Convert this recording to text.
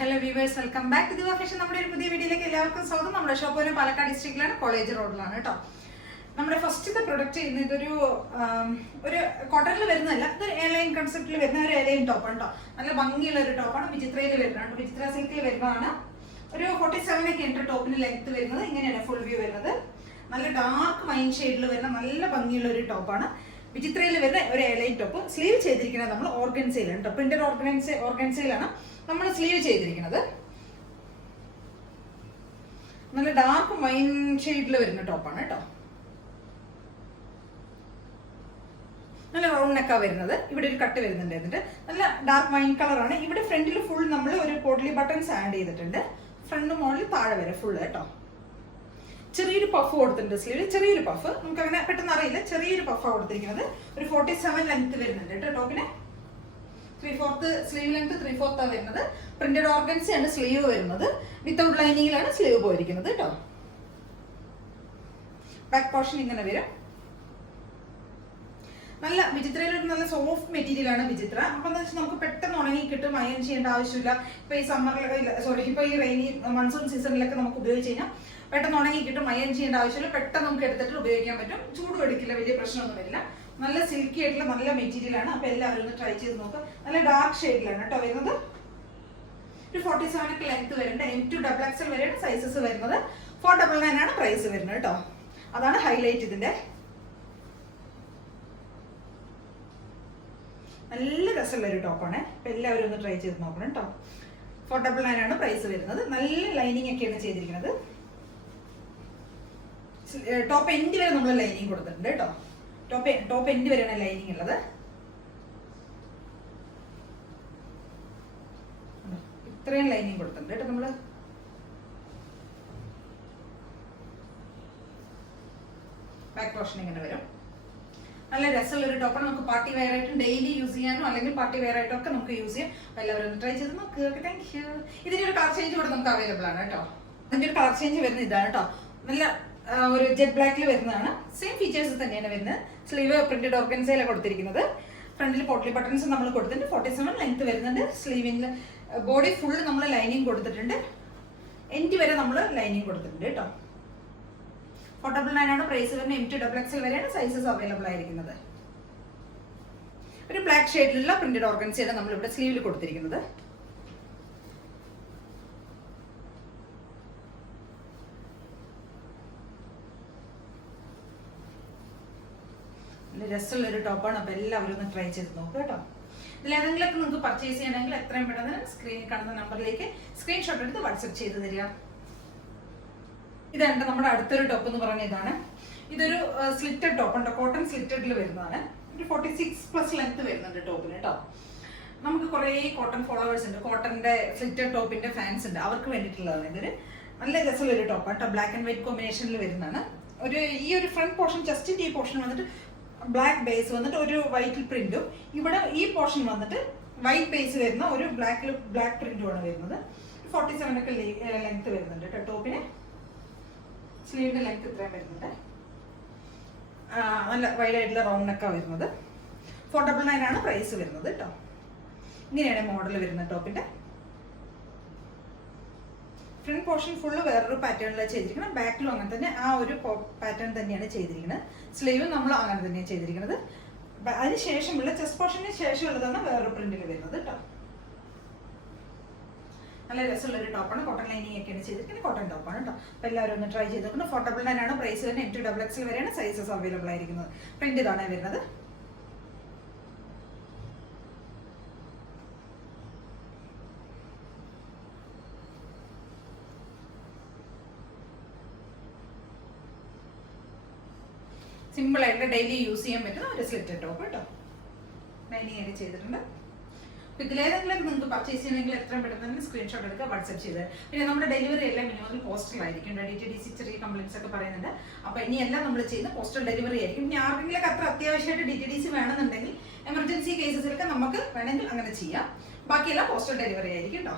Hello viewers, welcome back to Diva Fashion. നമ്മുടെ ഒരു പുതിയ വീഡിയോയിലേക്ക് എല്ലാവർക്കും സ്വാഗതം. നമ്മുടെ ഷോപ്പ് ഒരു പാലക്കാട് ഡിസ്ട്രിക്റ്റിലാണ്, കോളേജ് റോഡിലാണ് കേട്ടോ. നമ്മുടെ ഫസ്റ്റത്തെ പ്രൊഡക്റ്റ് ചെയ്യുന്നത് ഇതൊരു കോട്ടണിൽ വരുന്നതല്ല, ഇതൊരു എയർലൈൻ കൺസെപ്റ്റിൽ വരുന്ന ഒരു എയർലൈൻ ടോപ്പാണ് കേട്ടോ. നല്ല ഭംഗിയുള്ള ഒരു ടോപ്പാണ്, വിചിത്രയിൽ വരുന്നതാണ്, വിചിത്ര സിൽക്കിൽ വരുന്നതാണ്. ഒരു 47 ഒക്കെ ഉണ്ട് ടോപ്പിന് ലെങ്ത് വരുന്നത്. ഇങ്ങനെയാണ് ഫുൾ വ്യൂ വരുന്നത്. നല്ല ഡാർക്ക് വൈൻ ഷെയ്ഡിൽ വരുന്ന നല്ല ഭംഗിയുള്ള ഒരു ടോപ്പാണ്. വിചിത്രയിൽ വരുന്ന ഒരു എയർലൈൻ ടോപ്പ്. സ്ലീവ് ചെയ്തിരിക്കുന്നത് നമ്മൾ ഓർഗൻസയിലാണ് കേട്ടോ, പ്രിന്റഡ് ഓർഗൻസയിലാണ് നമ്മൾ സ്ലീവ് ചെയ്തിരിക്കുന്നത്. നല്ല ഡാർക്ക് വൈൻ ഷെയ്ഡിൽ വരുന്ന ടോപ്പാണ് കേട്ടോ. നല്ല റൗണ്ട് നെക്കാ വരുന്നത്. ഇവിടെ ഒരു കട്ട് വരുന്നുണ്ട്, എന്നിട്ട് നല്ല ഡാർക്ക് വൈൻ കളറാണ്. ഇവിടെ ഫ്രണ്ടിൽ ഫുൾ നമ്മൾ ഒരു പോട്ട്ലി ബട്ടൺസ് ആഡ് ചെയ്തിട്ടുണ്ട്. ഫ്രണ്ട് മോളിൽ താഴെ വരെ ഫുൾ കേട്ടോ. ചെറിയൊരു പഫ് കൊടുത്തിട്ടുണ്ട് സ്ലീവിൽ, ചെറിയൊരു പഫ്, നമുക്ക് അങ്ങനെ പെട്ടെന്ന് അറിയില്ല, ചെറിയൊരു പഫാണ് കൊടുത്തിരിക്കുന്നത്. ഒരു 47 ലെങ്ത് വരുന്നുണ്ട് കേട്ടോ ടോപ്പിന്. 3/4 സ്ലീവ് ലെങ്ത് 3/4 വരുന്നത്. പ്രിന്റഡ് ഓർഗൻസി ആണ് സ്ലീവ് വരുന്നത്. വിത്തൗട്ട് ലൈനിങ്ങിലാണ് സ്ലീവ് പോയിരിക്കുന്നത് കേട്ടോ. ബാക്ക് പോർഷൻ ഇങ്ങനെ വരും. നല്ല വിചിത്രയിലൊരു നല്ല സോഫ്റ്റ് മെറ്റീരിയൽ ആണ് വിചിത്ര. അപ്പൊ എന്താ വെച്ചാൽ നമുക്ക് പെട്ടെന്ന് ഉണങ്ങി കിട്ടും, അയൺ ചെയ്യേണ്ട ആവശ്യമില്ല. ഇപ്പൊ ഈ ഇപ്പൊ ഈ റെയിനി മൺസൂൺ സീസണിലൊക്കെ നമുക്ക് ഉപയോഗിച്ച് കഴിഞ്ഞാൽ പെട്ടെന്ന് ഉണങ്ങി കിട്ടും, അയൺ ചെയ്യേണ്ട ആവശ്യമില്ല. പെട്ടെന്ന് നമുക്ക് എടുത്തിട്ട് ഉപയോഗിക്കാൻ പറ്റും. ചൂടും എടുക്കില്ല, വലിയ പ്രശ്നമൊന്നും വരില്ല. നല്ല സിൽക്കി ആയിട്ടുള്ള നല്ല മെറ്റീരിയൽ ആണ്. അപ്പൊ എല്ലാവരും ഒന്ന് ട്രൈ ചെയ്ത് നോക്കുക. നല്ല ഡാർക്ക് ഷെയ്ഡിലാണ് കേട്ടോ വരുന്നത്. ഒരു 47 ഒക്കെ ലെങ്ത് വരുന്നുണ്ട്. M2 XXL വരെയാണ് സൈസസ് വരുന്നത്. 499 ആണ് പ്രൈസ് വരുന്നത് കേട്ടോ. അതാണ് ഹൈലൈറ്റ് ഇതിന്റെ. നല്ല രസമുള്ള ഒരു ടോപ്പാണ്. അപ്പൊ എല്ലാവരും ഒന്ന് ട്രൈ ചെയ്ത് നോക്കണം കേട്ടോ. 499 ആണ് പ്രൈസ് വരുന്നത്. നല്ല ലൈനിങ് ഒക്കെയാണ് ചെയ്തിരിക്കുന്നത്. ടോപ്പ് എൻഡ് വരെ നമ്മൾ ലൈനിങ് കൊടുത്തിട്ടുണ്ട് കേട്ടോ. ടോപ്പ് എൻഡ് വരെയാണ് ലൈനിങ് ഉള്ളത്. ഇത്രയും ലൈനിങ് കൊടുത്തിട്ടുണ്ട് കേട്ടോ നമ്മള്. ബാക്ക് പോർഷൻ ഇങ്ങനെ വരും. നല്ല രസമുള്ള ഒരു ടോപ്പാണ്. നമുക്ക് പാർട്ടി വെയർ ആയിട്ടും ഡെയിലി യൂസ് ചെയ്യാനോ അല്ലെങ്കിൽ പാർട്ടി വെയർ ആയിട്ടും ഒക്കെ നമുക്ക് യൂസ് ചെയ്യാം. എല്ലാവരും ഒന്ന് ട്രൈ ചെയ്ത് നോക്കുക. Thank you. ഇതിന്റെ ഒരു കളർ ചേഞ്ച് കൂടെ നമുക്ക് അവൈലബിൾ ആണ് കേട്ടോ. അതിന്റെ ഒരു കളർ ചേഞ്ച് വരുന്നത് ഇതാണ് കേട്ടോ. നല്ല ഒരു ജെറ്റ് ബ്ലാക്കിൽ വരുന്നതാണ്. സെയിം ഫീച്ചേഴ്സ് തന്നെയാണ് വരുന്നത്. സ്ലീവ് പ്രിന്റഡ് ഓർഗൻസയിലാണ് കൊടുത്തിരിക്കുന്നത്. ഫ്രണ്ടിൽ പോട്ട്ലി ബട്ടൺസ് നമ്മൾ കൊടുത്തിട്ടുണ്ട്. 47 ലെങ്ത് വരുന്നുണ്ട്. സ്ലീവിന്റെ ബോഡി ഫുൾ നമ്മൾ ലൈനിങ് കൊടുത്തിട്ടുണ്ട്. എൻഡ് വരെ നമ്മൾ ലൈനിങ് കൊടുത്തിട്ടുണ്ട് കേട്ടോ. 499 ആണ് പ്രൈസ് വരുന്നത്. M2 XXL വരെയാണ് സൈസസ് അവൈലബിൾ ആയിരിക്കുന്നത്. ഒരു ബ്ലാക്ക് ഷെയ്ഡിലുള്ള പ്രിന്റഡ് ഓർഗൻസിയാണ് നമ്മൾ ഇവിടെ സ്ലീവിൽ കൊടുത്തിരിക്കുന്നത്. നല്ല രസമുള്ള ഒരു ടോപ്പാണ്. അപ്പൊ എല്ലാവരും ഒന്ന് ട്രൈ ചെയ്ത് നോക്കുക കേട്ടോ. ഇതിലേതെങ്കിലൊക്കെ നിങ്ങൾക്ക് പർച്ചേസ് ചെയ്യണമെങ്കിൽ എത്രയും പെട്ടെന്ന് സ്ക്രീനിൽ കാണുന്ന നമ്പറിലേക്ക് സ്ക്രീൻഷോട്ട് എടുത്ത് വാട്സ്ആപ്പ് ചെയ്ത് തരിക. ഇതാണ് നമ്മുടെ അടുത്തൊരു ടോപ്പ് എന്ന് പറഞ്ഞ ഇതാണ്. ഇതൊരു സ്ലിറ്റഡ് ടോപ്പ് ഉണ്ട്, കോട്ടൺ സ്ലിറ്റഡിൽ വരുന്നതാണ്. ഒരു 46+ ലെങ്ത് വരുന്നുണ്ട് ടോപ്പിന് കേട്ടോ. നമുക്ക് കുറേ കോട്ടൺ ഫോളോവേഴ്സ് ഉണ്ട്, കോട്ടന്റെ സ്ലിറ്റഡ് ടോപ്പിന്റെ ഫാൻസ് ഉണ്ട്, അവർക്ക് വേണ്ടിയിട്ടുള്ളതാണ്. ഇതൊരു നല്ല രസമുള്ള ഒരു ടോപ്പാണ് കേട്ടോ. ബ്ലാക്ക് ആൻഡ് വൈറ്റ് കോമ്പിനേഷനിൽ വരുന്നതാണ്. ഈ ഒരു ഫ്രണ്ട് പോർഷൻ, ജസ്റ്റിന്റെ ഈ പോർഷൻ വന്നിട്ട് ബ്ലാക്ക് ബേസ് വന്നിട്ട് ഒരു വൈറ്റ് പ്രിന്റും, ഇവിടെ ഈ പോർഷൻ വന്നിട്ട് വൈറ്റ് ബേസ് വരുന്ന ഒരു ബ്ലാക്ക് പ്രിന്റുമാണ് വരുന്നത്. 47 ഒക്കെ ലെങ്ത് വരുന്നുണ്ട് കേട്ടോ ടോപ്പിന്. സ്ലീവിന്റെ ലെങ്ത് ഇത്രയും വരുന്നുണ്ട്. നല്ല വൈഡ് ആയിട്ടുള്ള റൗണ്ട് നെക്കാണ് വരുന്നത്. 499 ആണ് പ്രൈസ് വരുന്നത് കേട്ടോ. ഇങ്ങനെയാണ് മോഡൽ വരുന്നത് ടോപ്പിന്റെ. ഫ്രണ്ട് പോർഷൻ ഫുള്ള് വേറൊരു പാറ്റേണിലാണ് ചെയ്തിരിക്കുന്നത്. ബാക്കിലും അങ്ങനെ തന്നെ ആ ഒരു പാറ്റേൺ തന്നെയാണ് ചെയ്തിരിക്കുന്നത്. സ്ലീവ് നമ്മൾ അങ്ങനെ തന്നെയാണ് ചെയ്തിരിക്കുന്നത്. അതിനുശേഷമുള്ള ചെസ്റ്റ് പോർഷന് ശേഷമുള്ളതാണ് വേറൊരു പ്രിന്റിൽ വരുന്നത് കേട്ടോ. നല്ല രസമുള്ള ഒരു ടോപ്പാണ്. കോട്ടൺ ലൈനിങ് ഒക്കെയാണ് ചെയ്തിരിക്കുന്നത്. കോട്ടൺ ടോപ്പാണ് കേട്ടോ. അപ്പോൾ എല്ലാവരും ഒന്ന് ട്രൈ ചെയ്ത് നോക്കണം. 499 ആണ് പ്രൈസ് വരുന്നത്. M2 XXL വരെയാണ് സൈസസ് അവൈലബിൾ ആയിരിക്കുന്നത്. പ്രിന്റ് ഇതാണ് വരുന്നത്. സിമ്പിൾ ആയിട്ട് ഡെയിലി യൂസ് ചെയ്യാൻ പറ്റുന്ന ഒരു സ്ലിറ്റഡ് ടോപ്പ് കേട്ടോ. ലൈനിങ് ഒക്കെ ചെയ്തിട്ടുണ്ട്. അപ്പോൾ ഇതിലേതെങ്കിലും നിങ്ങൾക്ക് പർച്ചേസ് ചെയ്യണമെങ്കിൽ എത്രയും പെട്ടെന്ന് തന്നെ സ്ക്രീൻഷോട്ട് എടുക്കുക, വാട്സ്ആപ്പ് ചെയ്ത്. പിന്നെ നമ്മുടെ ഡെലിവറി എല്ലാം മിനിമം പോസ്റ്റലായിരിക്കും. DTDC ചെറിയ കംപ്ലയിൻസ് ഒക്കെ പറയുന്നുണ്ട്. അപ്പോൾ ഇനിയെല്ലാം നമ്മൾ ചെയ്യുന്ന പോസ്റ്റൽ ഡെലിവറി ആയിരിക്കും. ഇനി ആർക്കെങ്കിലൊക്കെ അത്ര അത്യാവശ്യമായിട്ട് DTDC വേണമെന്നുണ്ടെങ്കിൽ എമർജൻസി കേസസിലൊക്കെ നമുക്ക് വേണമെങ്കിൽ അങ്ങനെ ചെയ്യാം. ബാക്കിയെല്ലാം പോസ്റ്റൽ ഡെലിവറി ആയിരിക്കും കേട്ടോ.